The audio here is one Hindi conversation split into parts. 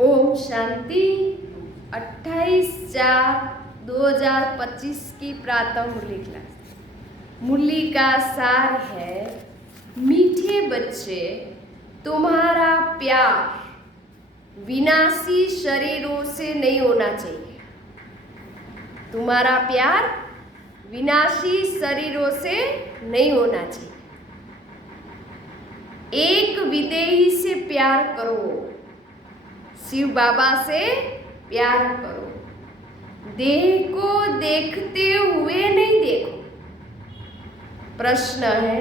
ओम शांति। 28/4/2025 की प्रातः मुरली क्लास। मुरली का सार है, मीठे बच्चे, तुम्हारा प्यार विनाशी शरीरों से नहीं होना चाहिए। तुम्हारा प्यार विनाशी शरीरों से नहीं होना चाहिए। एक विदेही से प्यार करो, शिव बाबा से प्यार करो। देह को देखते हुए नहीं देखो। प्रश्न है,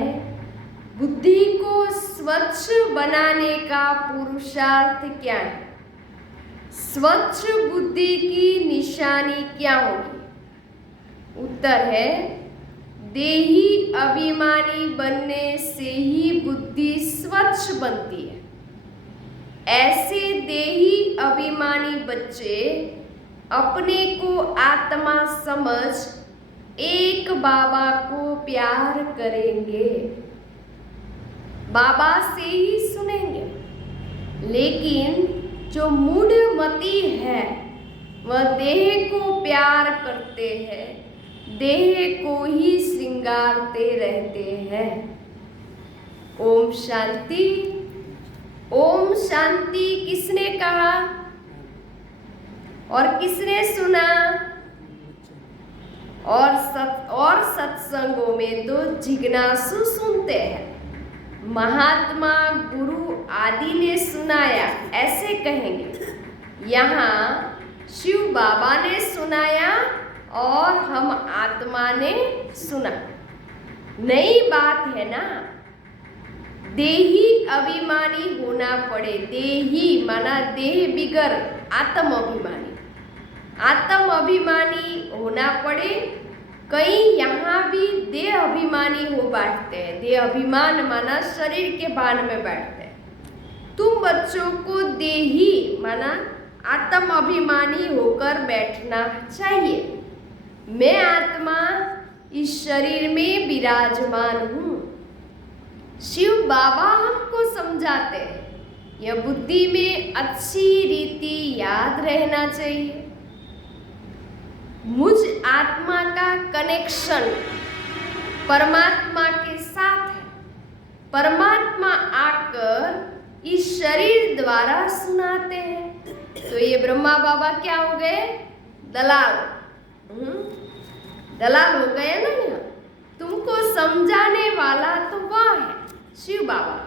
बुद्धि को स्वच्छ बनाने का पुरुषार्थ क्या है? स्वच्छ बुद्धि की निशानी क्या होगी? उत्तर है, देही अभिमानी बनने से ही बुद्धि स्वच्छ बनती है। ऐसे देही अभिमानी बच्चे अपने को आत्मा समझ एक बाबा को प्यार करेंगे, बाबा से ही सुनेंगे। लेकिन जो मूढ़मती है वह देह को प्यार करते हैं, देह को ही श्रृंगारते रहते हैं। ओम शांति। ओम शांति किसने कहा और किसने सुना? और सत्संगों में तो जिज्ञासु सुनते हैं। महात्मा गुरु आदि ने सुनाया ऐसे कहेंगे। यहाँ शिव बाबा ने सुनाया और हम आत्मा ने सुना। नई बात है ना। देही अभिमानी होना पड़े। देही माना देह बिगर आत्म अभिमानी। आत्म अभिमानी होना पड़े। कई यहाँ भी देह अभिमानी हो बैठते हैं। देह अभिमान माना शरीर के भान में बैठते हैं। तुम बच्चों को देही माना आत्म अभिमानी होकर बैठना चाहिए। मैं आत्मा इस शरीर में विराजमान हूँ। शिव बाबा हमको समझाते हैं, यह बुद्धि में अच्छी रीति याद रहना चाहिए। मुझ आत्मा का कनेक्शन परमात्मा के साथ है। परमात्मा आकर इस शरीर द्वारा सुनाते हैं। तो ये ब्रह्मा बाबा क्या हो गए? दलाल। दलाल हो गए ना। यहाँ तुमको समझाने वाला तो वह है शिव बाबा।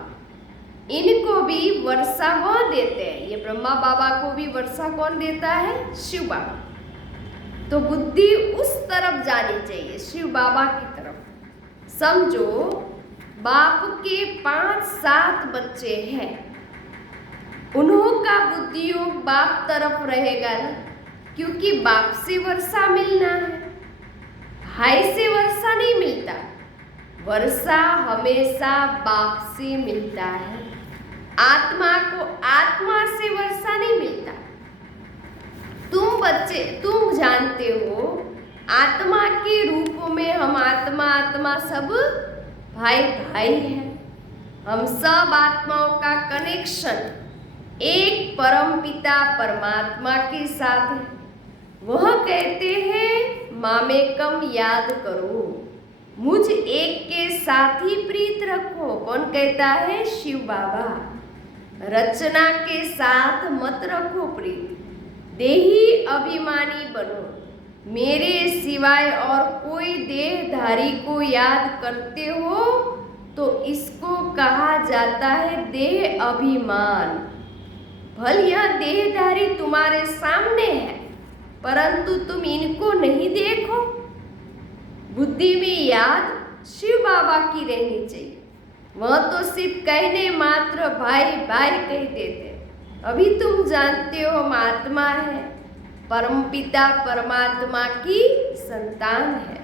इनको भी वर्षा वह देते हैं। ये ब्रह्मा बाबा को भी वर्षा कौन देता है? शिव बाबा। तो बुद्धि उस तरफ जानी चाहिए, शिव बाबा की तरफ। समझो, बाप के 5-7 बच्चे हैं। उन्हों का बुद्धि योग बाप तरफ रहेगा ना, क्योंकि बाप से वर्षा मिलना है, भाई से वर्षा नहीं मिलता। वर्षा हमेशा बाप से मिलता है। आत्मा को आत्मा से वर्षा नहीं मिलता। तुम बच्चे, तुम जानते हो, आत्मा के रूप में हम आत्मा सब भाई भाई हैं। हम सब आत्माओं का कनेक्शन एक परम पिता परमात्मा के साथ है। वह कहते हैं, मामेकम याद करो, मुझ एक के साथ ही प्रीत रखो। कौन कहता है? शिव बाबा। रचना के साथ मत रखो प्रीत। देही अभिमानी बनो। मेरे सिवाय और कोई देहधारी को याद करते हो तो इसको कहा जाता है देह अभिमान। भल यह देहधारी तुम्हारे सामने है, परंतु तुम इनको नहीं देखो। बुद्धि में याद शिव बाबा की रहनी चाहिए। वह तो सिर्फ कहने मात्र भाई भाई कहते थे। अभी तुम जानते हो हम आत्मा है, परमपिता परमात्मा की संतान है।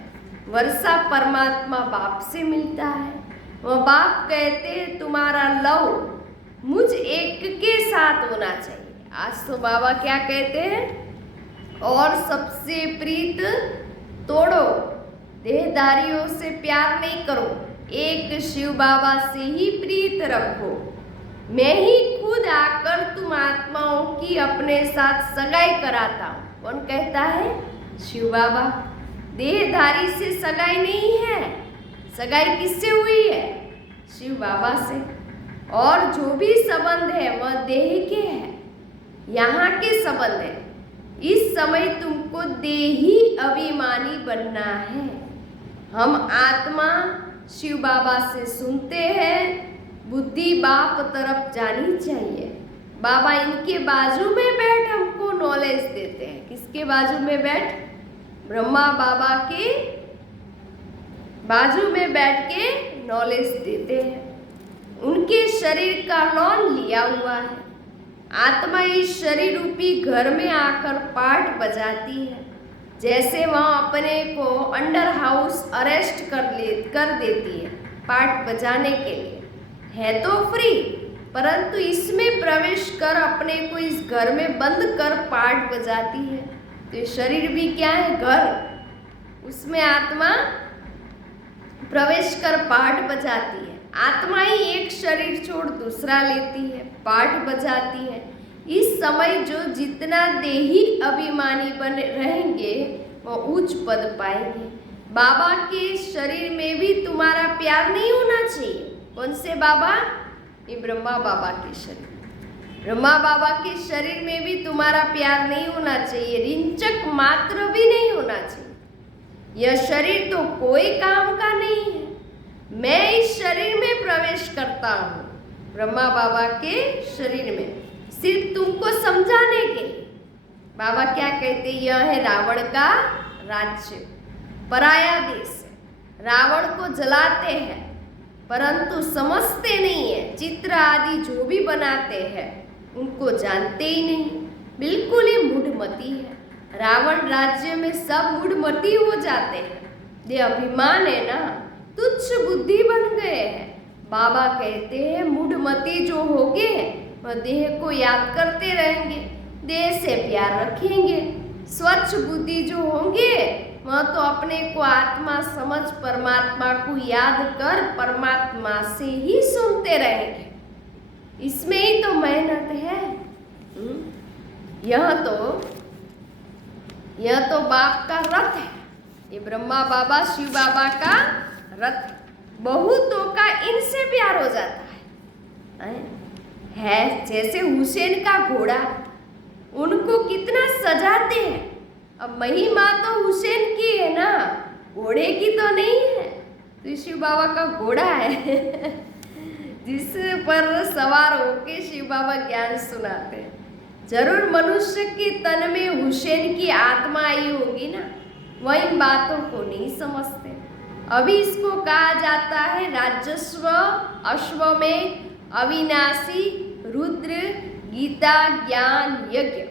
वर्षा परमात्मा बाप से मिलता है। वह बाप कहते हैं, तुम्हारा लव मुझ एक के साथ होना चाहिए। आज तो बाबा क्या कहते हैं? और सबसे प्रीत तोड़ो। देहदारियों से प्यार नहीं करो, एक शिव बाबा से ही प्रीत रखो। मैं ही खुद आकर तुम आत्माओं की अपने साथ सगाई कराता हूँ। कौन कहता है? शिव बाबा। देहधारी से सगाई नहीं है। सगाई किससे हुई है? शिव बाबा से। और जो भी संबंध है वह देह के है, यहाँ के संबंध है। इस समय तुमको देही अभिमानी बनना है। हम आत्मा शिव बाबा से सुनते हैं, बुद्धि बाप तरफ जानी चाहिए। बाबा इनके बाजू में बैठ हमको नॉलेज देते हैं। किसके बाजू में बैठ? ब्रह्मा बाबा के बाजू में बैठ के नॉलेज देते हैं। उनके शरीर का लोन लिया हुआ है। आत्मा इस शरीर रूपी घर में आकर पाठ बजाती है। जैसे वह अपने को अंडर हाउस अरेस्ट कर देती है पाठ बजाने के लिए। है तो फ्री, परंतु इसमें प्रवेश कर अपने को इस घर में बंद कर पाठ बजाती है। तो ये शरीर भी क्या है? घर। उसमें आत्मा प्रवेश कर पाठ बजाती है। आत्मा ही एक शरीर छोड़ दूसरा लेती है, पाठ बजाती है। इस समय जो जितना देही अभिमानी बने रहेंगे वो उच्च पद पाएंगे। बाबा के शरीर में भी तुम्हारा प्यार नहीं होना चाहिए। कौन से बाबा? ये ब्रह्मा बाबा के शरीर। ब्रह्मा बाबा के शरीर में भी तुम्हारा प्यार नहीं होना चाहिए, रिंचक मात्र भी नहीं होना चाहिए। यह शरीर तो कोई काम का नहीं है। मैं इस शरीर में प्रवेश करता हूँ, ब्रह्मा बाबा के शरीर में, सिर्फ तुमको समझाने के लिए। बाबा क्या कहते? यह है रावण का राज्य, पराया देश है। रावण को जलाते हैं परंतु समझते नहीं है। चित्र आदि जो भी बनाते हैं उनको जानते ही नहीं, बिल्कुल ही मूढ़मती है। रावण राज्य में सब मूढ़मती हो जाते हैं। ये अभिमान है ना, तुच्छ बुद्धि बन गए हैं। बाबा कहते हैं मूढ़मती जो होंगे वह देह को याद करते रहेंगे, देह से प्यार रखेंगे। स्वच्छ बुद्धि जो होंगे वह तो अपने को आत्मा समझ परमात्मा को याद कर परमात्मा से ही सुनते रहेंगे। इसमें ही तो मेहनत है। यह तो बाप का रथ है। ये ब्रह्मा बाबा शिव बाबा का रथ। बहुतों का इनसे प्यार हो जाता है जैसे हुसैन का घोड़ा, उनको कितना सजाते हैं। अब महिमा तो हुसैन की है ना, घोड़े की तो नहीं है। तो शिव बाबा का घोड़ा है जिस पर सवार होके शिव बाबा ज्ञान सुनाते हैं। जरूर मनुष्य के तन में हुसैन की आत्मा आई होगी ना, वह इन बातों को नहीं समझते। अभी इसको कहा जाता है राजस्व अश्व में अविनाशी रुद्र गीता ज्ञान यज्ञ।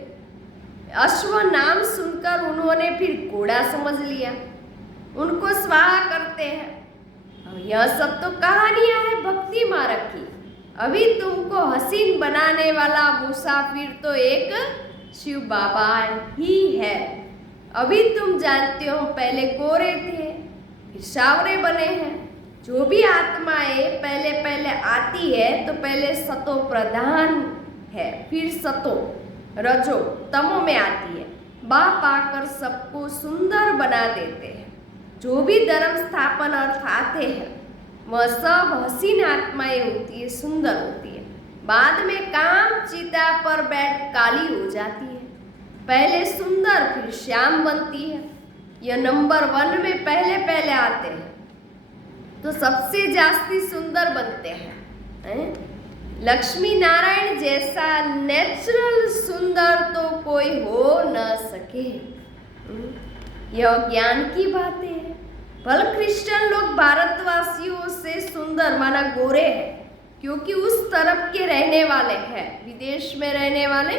अश्व नाम सुनकर उन्होंने फिर घोड़ा समझ लिया, उनको स्वाहा करते हैं। यह सब तो कहानियां है भक्ति मार्ग की। अभी तुमको हसीन बनाने वाला मुसाफिर तो एक शिव बाबा ही है। अभी तुम जानते हो पहले गोरे थे फिर सावरे बने हैं। जो भी आत्माएं पहले पहले आती है तो पहले सतो प्रधान है, फिर सतो रजो तमो में आती है। बाप आकर सबको सुंदर बना देते हैं। जो भी धर्म स्थापन अर्थ आते हैं वह सब हसीन आत्माएं होती है, सुंदर होती है। बाद में काम चिता पर बैठ काली हो जाती है। पहले सुंदर फिर श्याम बनती है। यह नंबर 1 में पहले पहले आते हैं तो सबसे जास्ती सुंदर बनते हैं। लक्ष्मी नारायण जैसा नेचुरल सुंदर तो कोई हो न सके। यह ज्ञान की बातें हैं। भल क्रिश्चियन लोग भारतवासियों से सुंदर माना गोरे हैं क्योंकि उस तरफ के रहने वाले हैं, विदेश में रहने वाले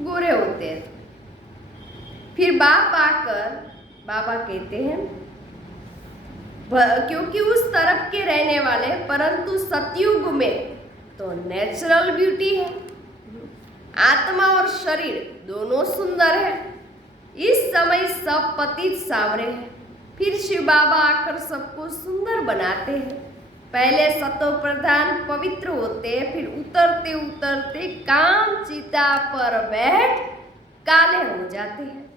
गोरे होते हैं। फिर बाप आकर बाबा कहते हैं क्योंकि उस तरफ के रहने वाले, परंतु सतयुग में तो नेचुरल ब्यूटी है। आत्मा और शरीर दोनों सुंदर है। इस समय सब पतित सावरे हैं। फिर शिव बाबा आकर सबको सुंदर बनाते हैं। पहले सतो प्रधान पवित्र होते, फिर उतरते उतरते काम चिता पर बैठ काले हो जाते हैं।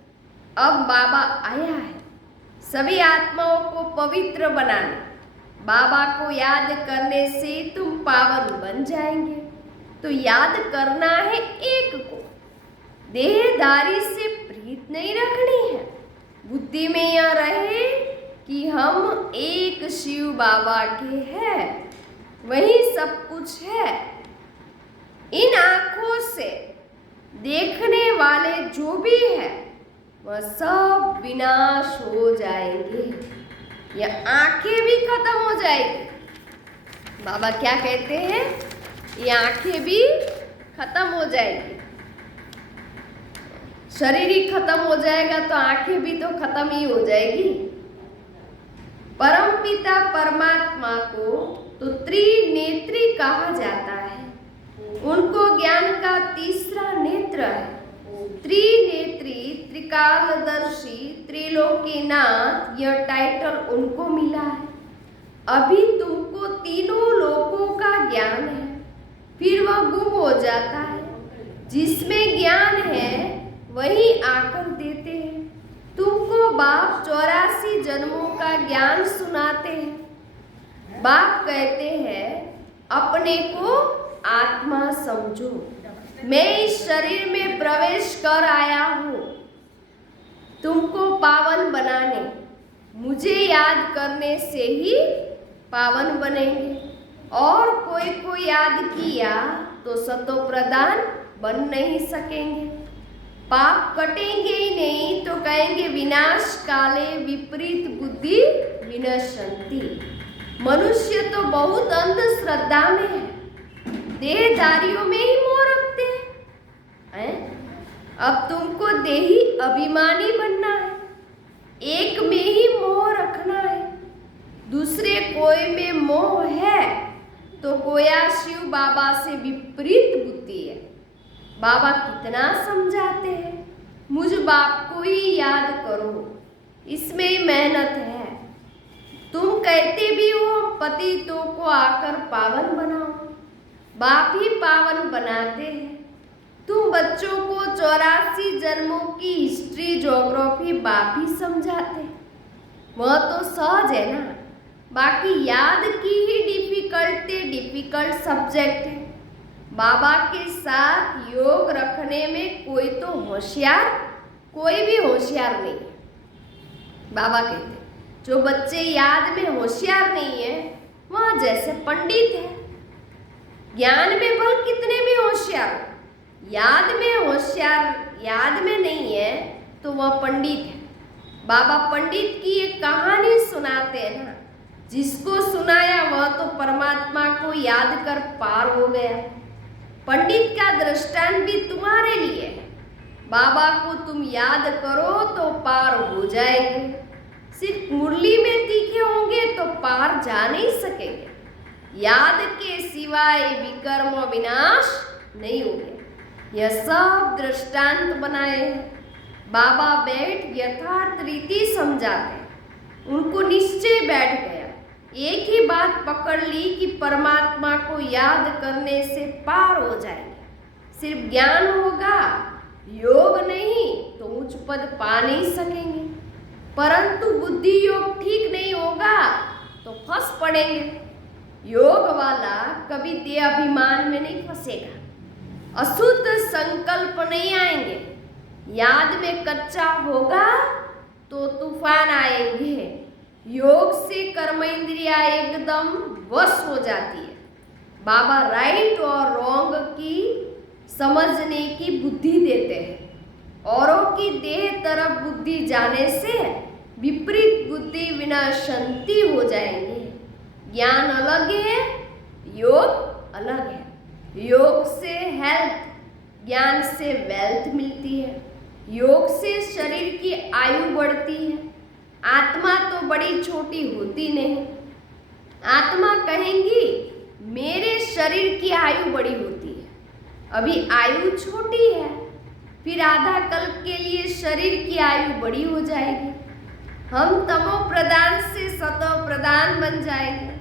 अब बाबा आया है सभी आत्माओं को पवित्र बनाने। बाबा को याद करने से तुम पावन बन जाएंगे। तो याद करना है एक को, देहधारी से प्रीत नहीं रखनी है। बुद्धि में यह रहे कि हम एक शिव बाबा के हैं, वही सब कुछ है। इन आंखों से देखने वाले जो भी है वह सब विनाश हो जाएंगे। यह आंखें भी खत्म हो जाएगी। बाबा क्या कहते हैं? ये आंखें भी खत्म हो जाएगी। शरीर ही खत्म हो जाएगा तो आंखें भी तो खत्म ही हो जाएगी। परमपिता परमात्मा को तो त्रिनेत्री कहा जाता है। उनको ज्ञान का तीसरा नेत्र है। त्रिनेत्री, त्रिकालदर्शी, त्रिलोकीनाथ, यह टाइटल उनको मिला है। अभी तुमको तीनों लोकों का ज्ञान है, फिर वह गुम हो जाता है। जिसमें ज्ञान है वही आकर देते हैं। तुमको बाप 84 जन्मों का ज्ञान सुनाते हैं। बाप कहते हैं अपने को आत्मा समझो, मैं इस शरीर में प्रवेश कर आया हूँ तुमको पावन बनाने। मुझे याद करने से ही पावन बनेंगे। और कोई को याद किया तो सतो प्रधान बन नहीं सकेंगे। पाप कटेंगे ही नहीं तो कहेंगे विनाश काले विपरीत बुद्धि विनश्यन्ति। मनुष्य तो बहुत अंधश्रद्धा में है, देहधारियों में ही मोह रखते हैं। अब तुमको देही अभिमानी बनना है, एक में ही मोह रखना है। दूसरे कोई में मोह है तो कोया शिव बाबा से विपरीत बुद्धि है। बाबा कितना समझाते हैं, मुझ बाप को ही याद करो, इसमें ही मेहनत है। तुम कहते भी हो पतितों को आकर पावन बनाओ, बाप ही पावन बनाते हैं। तुम बच्चों को 84 जन्मों की हिस्ट्री ज्योग्राफी बाप ही समझाते हैं। वह तो सहज है ना, बाकी याद की ही डिफिकल्ट सब्जेक्ट है। बाबा के साथ योग रखने में कोई तो होशियार, कोई भी होशियार नहीं है। बाबा कहते हैं जो बच्चे याद में होशियार नहीं है वह जैसे पंडित है। ज्ञान में भल कितने भी होशियार, याद में होशियार, याद में नहीं है तो वह पंडित है। बाबा पंडित की एक कहानी सुनाते हैं ना, जिसको सुनाया वह तो परमात्मा को याद कर पार हो गया। पंडित का दृष्टांत भी तुम्हारे लिए है। बाबा को तुम याद करो तो पार हो जाएंगे। सिर्फ मुरली में तीखे होंगे तो पार जा नहीं सकेंगे। याद के सिवाय विकर्म विनाश नहीं होंगे। यह सब दृष्टांत बनाए हैं। बाबा बैठ यथार्थ रीति समझाते हैं। उनको निश्चय बैठ गया, एक ही बात पकड़ ली कि परमात्मा को याद करने से पार हो जाएंगे। सिर्फ ज्ञान होगा, योग नहीं तो उच्च पद पा नहीं सकेंगे। परंतु बुद्धि योग ठीक नहीं होगा तो फंस पड़ेंगे। योग वाला कभी देह अभिमान में नहीं फंसेगा, अशुद्ध संकल्प नहीं आएंगे। याद में कच्चा होगा तो तूफान आएंगे। योग से कर्म इंद्रिया एकदम वश हो जाती है। बाबा राइट और रॉन्ग की समझने की बुद्धि देते हैं। औरों की देह तरफ बुद्धि जाने से विपरीत बुद्धि विनाशंति हो जाएंगे। ज्ञान अलग है, योग अलग है। योग से हेल्थ, ज्ञान से वेल्थ मिलती है। योग से शरीर की आयु बढ़ती है। आत्मा तो बड़ी छोटी होती नहीं। आत्मा कहेंगी मेरे शरीर की आयु बड़ी होती है, अभी आयु छोटी है, फिर आधा कल्प के लिए शरीर की आयु बड़ी हो जाएगी। हम तमो प्रधान से सतो प्रधान बन जाएंगे।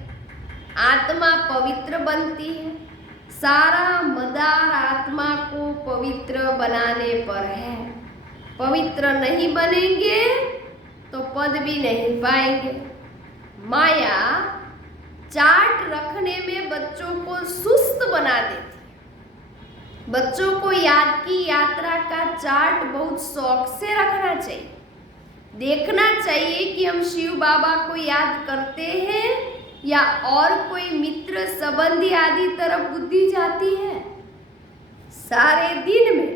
आत्मा पवित्र बनती है। सारा मदार आत्मा को पवित्र बनाने पर है। पवित्र नहीं बनेंगे तो पद भी नहीं पाएंगे। माया चार्ट रखने में बच्चों को सुस्त बना देती है। बच्चों को याद की यात्रा का चार्ट बहुत शौक से रखना चाहिए। देखना चाहिए कि हम शिव बाबा को याद करते हैं या और कोई मित्र संबंधी आदि तरफ बुद्धि जाती है। सारे दिन में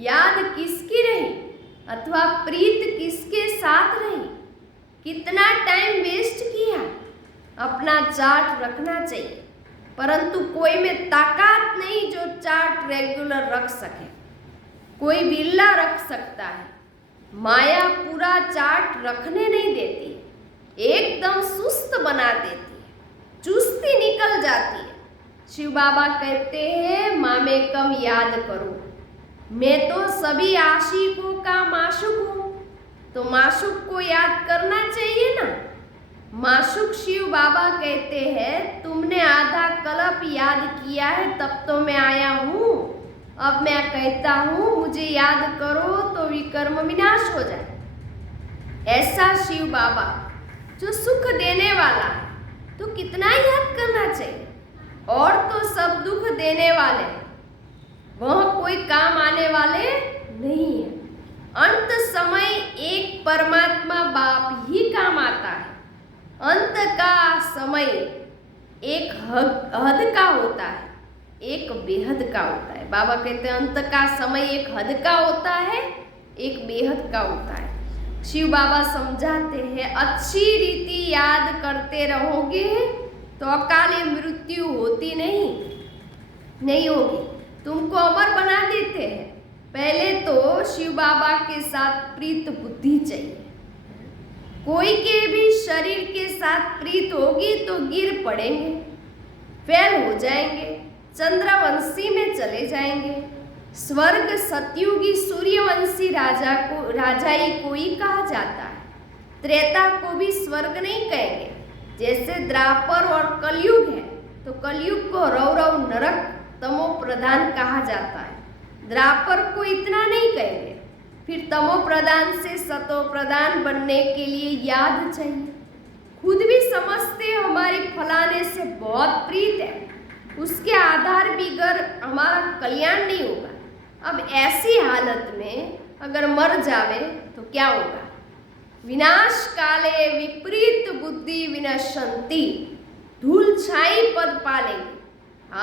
याद किसकी रही अथवा प्रीत किसके साथ रही, कितना टाइम वेस्ट किया, अपना चार्ट रखना चाहिए। परंतु कोई में ताकत नहीं जो चार्ट रेगुलर रख सके। कोई बिल्ला रख सकता है, माया पूरा चार्ट रखने नहीं देती, एकदम सुस्त बना देती है, चुस्ती निकल जाती है। शिव बाबा कहते हैं मामेकम याद करो, मैं तो सभी आशिकों का माशूक हूँ। तो माशूक को याद करना चाहिए ना। माशूक शिव बाबा कहते हैं तुमने आधा कल्प याद किया है तब तो मैं आया हूँ। अब मैं कहता हूँ मुझे याद करो तो विकर्म विनाश हो जाए। ऐसा शिव बाबा जो सुख देने वाला है तो कितना याद करना चाहिए। और तो सब दुख देने वाले, वह कोई काम आने वाले नहीं है। अंत समय एक परमात्मा बाप ही काम आता है। अंत का समय एक हद का होता है, एक बेहद का होता है। बाबा कहते हैं अंत का समय एक हद का होता है, एक बेहद का होता है। शिव बाबा समझाते हैं अच्छी रीति याद करते रहोगे तो अकाले मृत्यु होती नहीं होगी, तुमको अमर बना देते हैं। पहले तो शिव बाबा के साथ प्रीत बुद्धि चाहिए। कोई के भी शरीर के साथ प्रीत होगी तो गिर पड़ेंगे, फेल हो जाएंगे, चंद्रवंशी में चले जाएंगे। स्वर्ग सतयुगी सूर्यवंशी राजाई को ही कहा जाता है। त्रेता को भी स्वर्ग नहीं कहेंगे। जैसे द्वापर और कलयुग है तो कलयुग को रौरव नरक तमो प्रधान कहा जाता है। द्वापर को इतना नहीं कहेंगे। फिर तमो प्रधान से सतो प्रधान बनने के लिए याद चाहिए। खुद भी समझते हैं हमारी फलाने से बहुत प्रीत है, उसके आधार बिगर हमारा कल्याण नहीं होगा। अब ऐसी हालत में अगर मर जावे तो क्या होगा। विनाश काले विपरीत बुद्धि विनश्यन्ति, धूल छाई पद पालेंगे।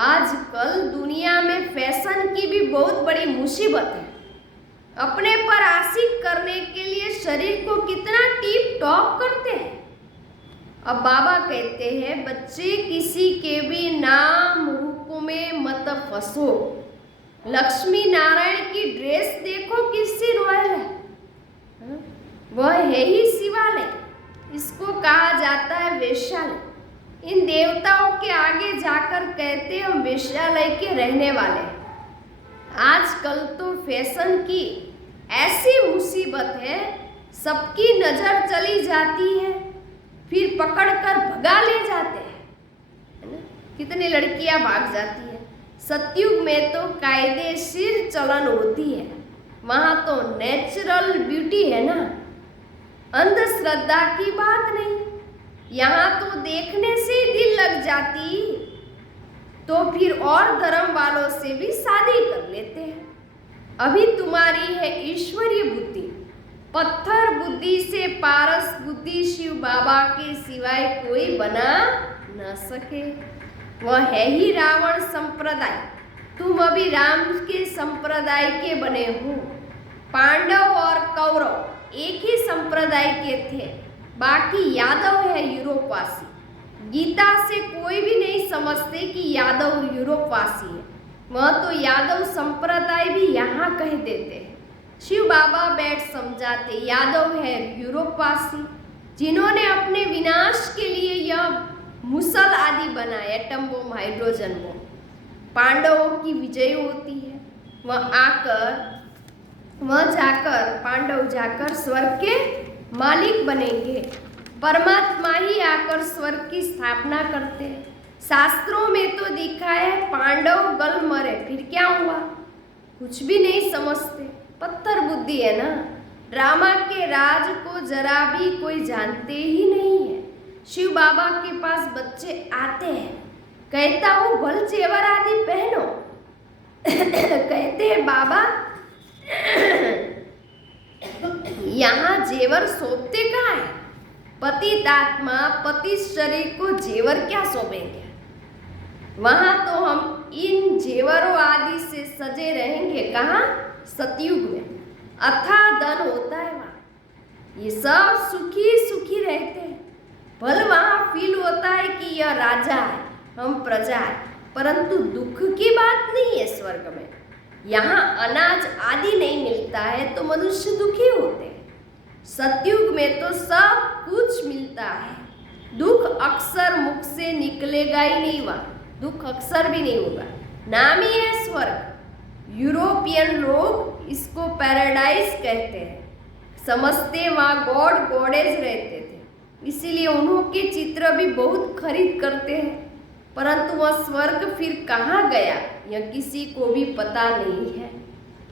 आजकल दुनिया में फैशन की भी बहुत बड़ी मुसीबत है। अपने पर आशिक करने के लिए शरीर को कितना टीप टॉप करते हैं। अब बाबा कहते हैं बच्चे किसी के भी नाम रूप में मत फंसो। लक्ष्मी नारायण की ड्रेस देखो किससे रॉयल है, वह है ही शिवालय, इसको कहा जाता है वेश्यालय। इन देवताओं के आगे जाकर कहते हैं हम वेश्यालय के रहने वाले। आजकल तो फैशन की ऐसी मुसीबत है, सबकी नजर चली जाती है, फिर पकड़कर भगा ले जाते हैं, है ना। कितनी लड़कियां भाग जाती है। सतयुग में तो कायदेशीर चलन होती है, वहां तो नेचुरल ब्यूटी है ना, अंधश्रद्धा की बात नहीं। यहाँ तो देखने से ही दिल लग जाती, तो फिर और धर्म वालों से भी शादी कर लेते हैं। अभी तुम्हारी है ईश्वरीय बुद्धि, पत्थर बुद्धि से पारस बुद्धि शिव बाबा के सिवाय कोई बना न सके। वह है ही रावण संप्रदाय, तुम अभी राम के संप्रदाय के बने हो। पांडव और कौरव एक ही संप्रदाय के थे, बाकी यादव है यूरोपवासी। गीता से कोई भी नहीं समझते कि यादव यूरोपवासी है, वह तो यादव संप्रदाय भी यहाँ कह देते हैं। शिव बाबा बैठ समझाते यादव है यूरोपवासी, जिन्होंने अपने विनाश के लिए यह मुसल आदि बनाए, एटम बम, हाइड्रोजन बम। पांडवों की विजय होती है, वह जाकर पांडव जाकर स्वर्ग के मालिक बनेंगे। परमात्मा ही आकर स्वर्ग की स्थापना करते हैं। शास्त्रों में तो दिखा है पांडव गल मरे, फिर क्या हुआ? कुछ भी नहीं समझते, पत्थर बुद्धि है ना। ड्रामा के राज को जरा भी कोई जानते ही नहीं है। शिव बाबा के पास बच्चे आते हैं, कहता हूँ गल जेवर आदि पहनो। कहते हैं बाबा यहाँ जेवर सौंपते कहाँ है? पतित आत्मा पति शरीर को जेवर क्या सौंपेंगे? वहां तो हम इन जेवरों आदि से सजे रहेंगे। कहाँ? सतयुग में अथाह धन होता है वहां, ये सब सुखी सुखी रहते हैं। भले वहां फील होता है कि यह राजा है, हम प्रजा है, परंतु दुख की बात नहीं है स्वर्ग में। यहाँ अनाज आदि नहीं मिलता है तो मनुष्य दुखी होते हैं। सतयुग में तो सब कुछ मिलता है। दुख अक्सर मुख से निकलेगा ही नहीं, वहाँ दुख अक्सर भी नहीं होगा। नाम ही है स्वर्ग। यूरोपियन लोग इसको पैराडाइज कहते हैं, समझते वहाँ गॉड गॉडेज रहते थे, इसीलिए उन्होंने चित्र भी बहुत खरीद करते हैं। परंतु वह स्वर्ग फिर कहाँ गया यह किसी को भी पता नहीं है।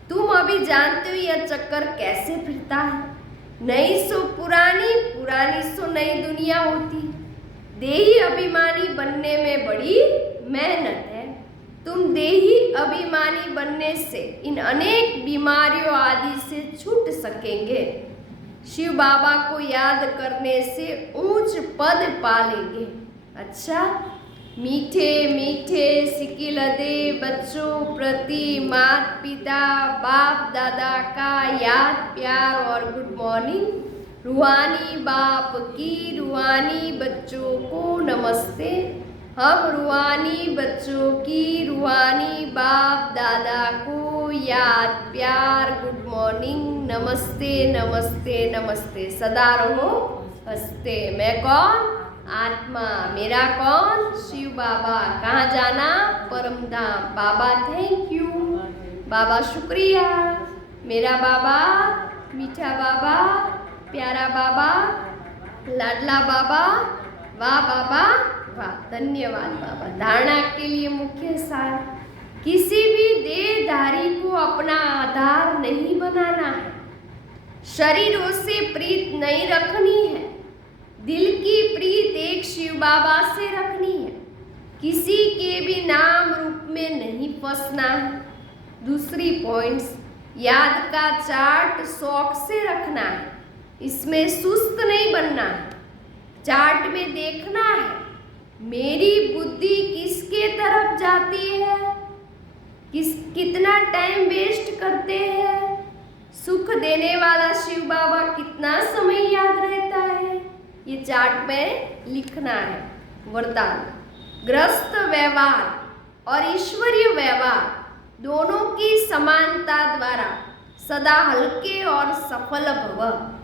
तुम अभी जानते हो यह चक्कर कैसे फिरता है। नई सो पुरानी, पुरानी सो नई दुनिया होती है। देही अभिमानी बनने में बड़ी मेहनत है। तुम देही अभिमानी बनने से इन अनेक बीमारियों आदि से छूट सकेंगे। शिव बाबा को याद करने से ऊंच पद पा लेंगे। अच्छा, मीठे मीठे सिकिलदे बच्चों प्रति माता पिता बाप दादा का याद प्यार और गुड मॉर्निंग। रूहानी बाप की रूहानी बच्चों को नमस्ते। हम रूहानी बच्चों की रूहानी बाप दादा को याद प्यार गुड मॉर्निंग, नमस्ते नमस्ते नमस्ते। सदा रहो हंसते। मैं कौन? आत्मा। मेरा कौन? शिव बाबा। कहाँ जाना? परम धाम। बाबा थैंक यू, बाबा शुक्रिया। मेरा बाबा, मीठा बाबा, प्यारा बाबा, लाडला बाबा, वाह बाबा वाह, धन्यवाद बाबा। धारणा के लिए मुख्य सार, किसी भी देहधारी को अपना आधार नहीं बनाना है। शरीरों से प्रीत नहीं रखनी है। दिल की प्रीत एक शिव बाबा से रखनी है। किसी के भी नाम रूप में नहीं फंसना है। दूसरी पॉइंट्स, याद का चार्ट शौक से रखना है, इसमें सुस्त नहीं बनना है। चार्ट में देखना है मेरी बुद्धि किसके तरफ जाती है, कितना टाइम वेस्ट करते हैं। सुख देने वाला शिव बाबा कितना समय याद रहता है, ये चार्ट में लिखना है। वरदान, ग्रस्त व्यवहार और ईश्वरीय व्यवहार दोनों की समानता द्वारा सदा हल्के और सफल भव।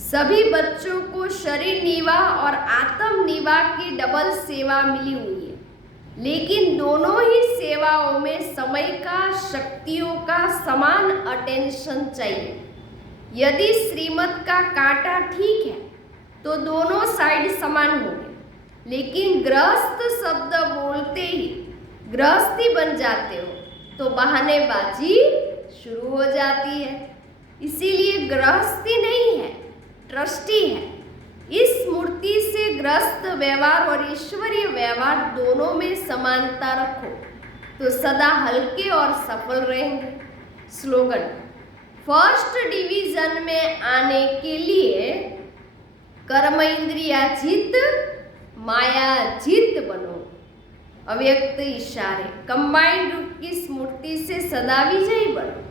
सभी बच्चों को शरीर निवाह और आत्म निवाह की डबल सेवा मिली हुई है, लेकिन दोनों ही सेवाओं में समय का, शक्तियों का समान अटेंशन चाहिए। यदि श्रीमत का कांटा ठीक है तो दोनों साइड समान होंगे, लेकिन गृहस्थ शब्द बोलते ही गृहस्थी बन जाते हो तो बहानेबाजी शुरू हो जाती है। इसीलिए गृहस्थी नहीं है, ट्रस्टी है। इस मूर्ति से गृहस्थ व्यवहार और ईश्वरीय व्यवहार दोनों में समानता रखो तो सदा हल्के और सफल रहेंगे। स्लोगन, फर्स्ट डिवीजन में आने के लिए कर्म इंद्रिया जीत, माया जीत बनो। अव्यक्त इशारे, कंबाइंड रूप की स्मृति से सदा विजयी बनो।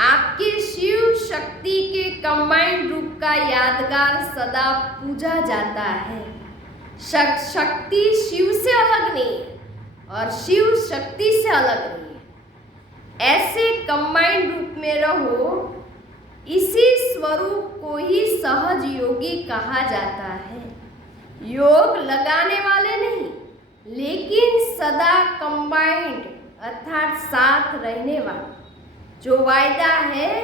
आपके शिव शक्ति के कंबाइंड रूप का यादगार सदा पूजा जाता है। शक्ति शिव से अलग नहीं है और शिव शक्ति से अलग नहीं है। ऐसे कंबाइंड रूप में रहो। इसी स्वरूप को ही सहज योगी कहा जाता है। योग लगाने वाले नहीं, लेकिन सदा कंबाइंड अर्थात साथ रहने वाले, जो वायदा है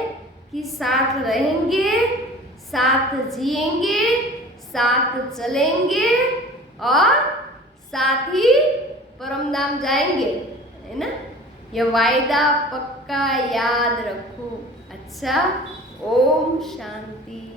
कि साथ रहेंगे, साथ जिएंगे, साथ चलेंगे और साथ ही परम धाम जाएंगे, है ना। ये वायदा पक्का याद रखो। अच्छा, ओम शांति।